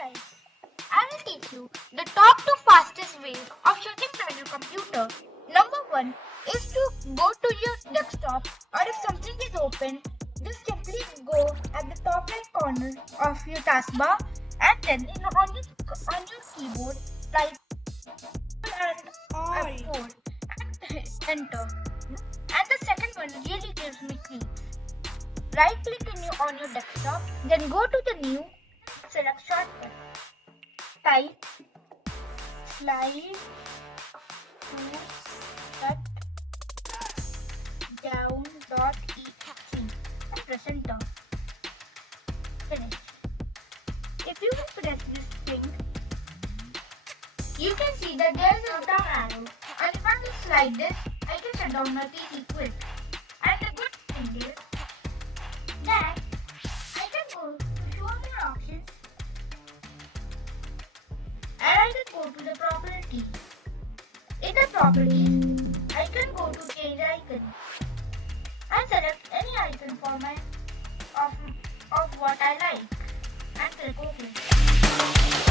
guys, I will teach you the top 2 fastest ways of shutting down your computer. Number 1 is to go to your desktop, or if something is open, just simply go at the top right corner of your taskbar and then on your keyboard type and F4 and enter. And the second one really gives me creeps. Right click on your desktop, then go to the new, select shortcut. Type slide to shut down.exe and press enter. Finish. If you press this thing, you can see that there is a down arrow, and if I will slide this, I can shut down my PC quick. And the good thing is that I can go to show more options, and I can go to the properties. In the properties, I can go to change icon and select any icon format of what I like and click OK.